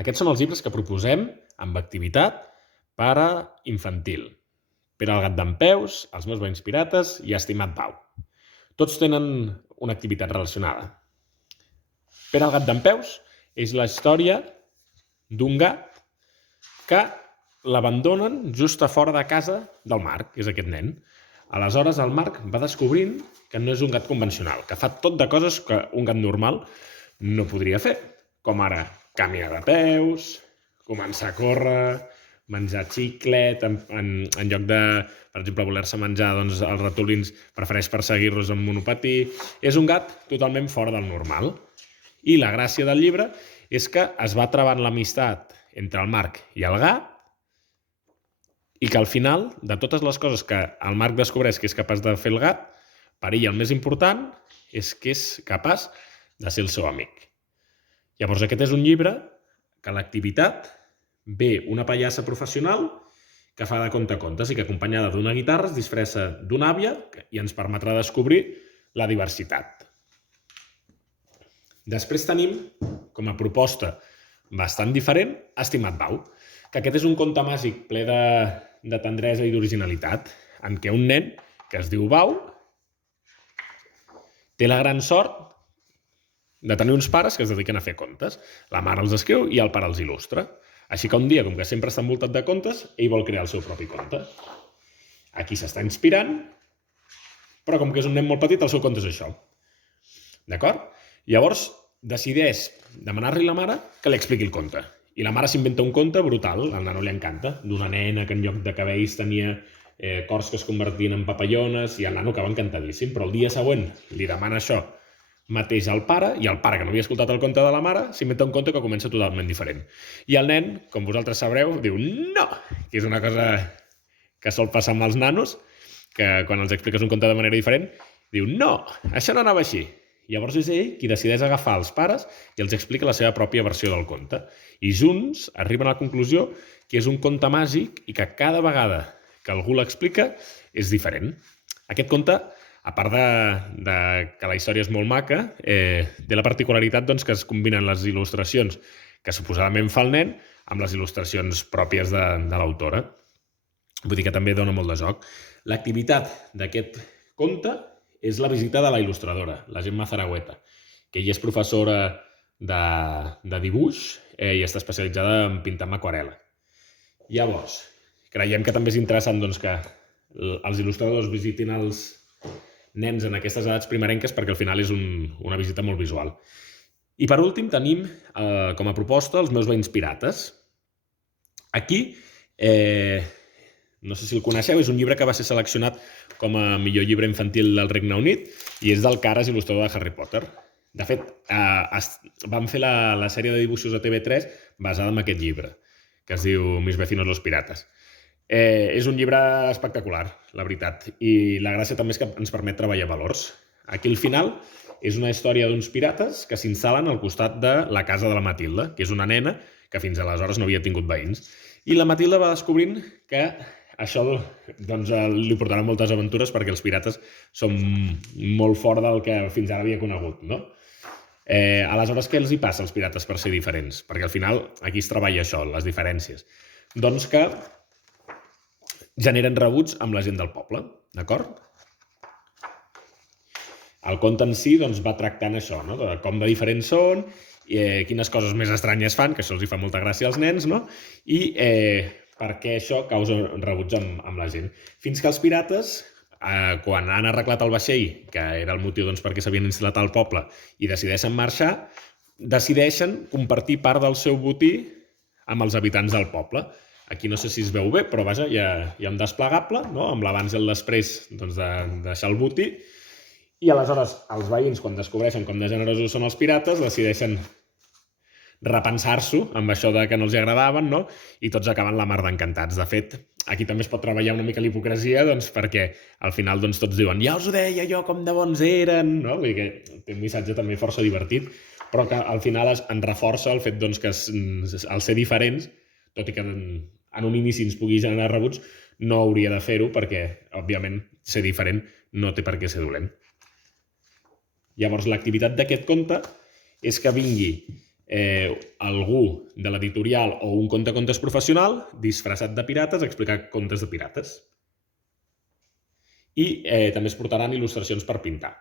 Aquests són els llibres que proposem amb activitat per a infantil. Pere el gat dempeus, Els meus veïns pirates i Estimat Pau. Tots tenen una activitat relacionada. Pere el gat dempeus és la història d'un gat que l'abandonen just a fora de casa del Marc, que és aquest nen. Aleshores, el Marc va descobrint que no és un gat convencional, que fa tot de coses que un gat normal no podria fer, com ara caminar de peus, començar a córrer, menjar xiclet, en lloc de, per exemple, voler-se menjar els ratolins, prefereix perseguir-los amb monopatí. És un gat totalment fora del normal. I la gràcia del llibre és que es va travant l'amistat entre el Marc i el gat i que al final, de totes les coses que el Marc descobreix que és capaç de fer el gat, per ell el més important és que és capaç de ser el seu amic. Llavors aquest és un llibre que l'activitat ve una pallassa professional que fa de contacontes i que acompanyada d'una guitarra es disfressa d'una àvia i ens permetrà descobrir la diversitat. Després tenim, com a proposta bastant diferent, Estimat Pau, que aquest és un conte màgic ple de tendresa i d'originalitat, en què un nen, que es diu Pau, té la gran sort de tenir uns pares que es dediquen a fer contes. La mare els escriu i el pare els il·lustra. Així que un dia, com que sempre està envoltat de contes, ell vol crear el seu propi conte. Aquí s'està inspirant, però com que és un nen molt petit, el seu conte és això. D'acord? Llavors, decideix demanar-li a la mare que li expliqui el conte. I la mare s'inventa un conte brutal, al nano li encanta, d'una nena que en lloc de cabells tenia cors que es convertien en papallones, i el nano acaba encantadíssim, però el dia següent li demana això mateix al pare, i el pare, que no havia escoltat el conte de la mare, s'inventa un conte que comença totalment diferent. I el nen, com vosaltres sabreu, diu no, que és una cosa que sol passar amb els nanos, que quan els expliques un conte de manera diferent, diu no, això no anava així. Llavors és ell qui decideix agafar els pares i els explica la seva pròpia versió del conte. I junts arriben a la conclusió que és un conte màgic i que cada vegada que algú l'explica és diferent. Aquest conte, a part de que la història és molt maca, té la particularitat que es combinen les il·lustracions que suposadament fa el nen amb les il·lustracions pròpies de l'autora. Vull dir que també dona molt de joc. L'activitat d'aquest conte és la visita de la il·lustradora, la Gemma Zaragoeta, que ella és professora de dibuix i està especialitzada en pintar amb aquarel·la. Llavors, creiem que també és interessant que els il·lustradors visitin els nens en aquestes edats primerenques perquè al final és una visita molt visual. I per últim tenim com a proposta Els meus veïns pirates. Aquí, no sé si el coneixeu, és un llibre que va ser seleccionat com a millor llibre infantil del Regne Unit i és del Caras, il·lustrador de Harry Potter. De fet, van fer la sèrie de dibuixos a TV3 basada en aquest llibre, que es diu Mis vecinos los pirates. És un llibre espectacular, la veritat, i la gràcia també és que ens permet treballar valors. Aquí al final és una història d'uns pirates que s'instal·len al costat de la casa de la Matilda, que és una nena que fins aleshores no havia tingut veïns. I la Matilda va descobrint que això li portarà moltes aventures perquè els pirates són molt fora del que fins ara havia conegut, no? Aleshores, què els hi passa als pirates per ser diferents? Perquè al final aquí es treballa això, les diferències. Doncs que generen rebuig amb la gent del poble, d'acord? El conte en si va tractant això, no? De com de diferents són, quines coses més estranyes fan, que això els hi fa molta gràcia als nens, no? I perquè això causa rebuig amb la gent. Fins que els pirates, quan han arreglat el vaixell, que era el motiu perquè s'havien instal·lat al poble, i decideixen marxar, decideixen compartir part del seu botí amb els habitants del poble. Aquí no sé si es veu bé, però vaja, hi ha un desplegable, no? Amb l'abans i el després de deixar el botí. I aleshores els veïns, quan descobreixen com de generosos són els pirates, decideixen repensar-s'ho amb això que no els agradaven, no? I tots acaben la mar d'encantats. De fet, aquí també es pot treballar una mica l'hipocresia perquè al final tots diuen ja us ho deia jo com de bons eren, no? Vull dir que té un missatge també força divertit, però que al final en reforça el fet que al ser diferents, tot i que en un inici ens pugui generar rebuig, no hauria de fer-ho perquè, òbviament, ser diferent no té per què ser dolent. Llavors, l'activitat d'aquest conte és que vingui algú de l'editorial o un contacontes professional disfressat de pirates a explicar contes de pirates. I també es portaran il·lustracions per pintar.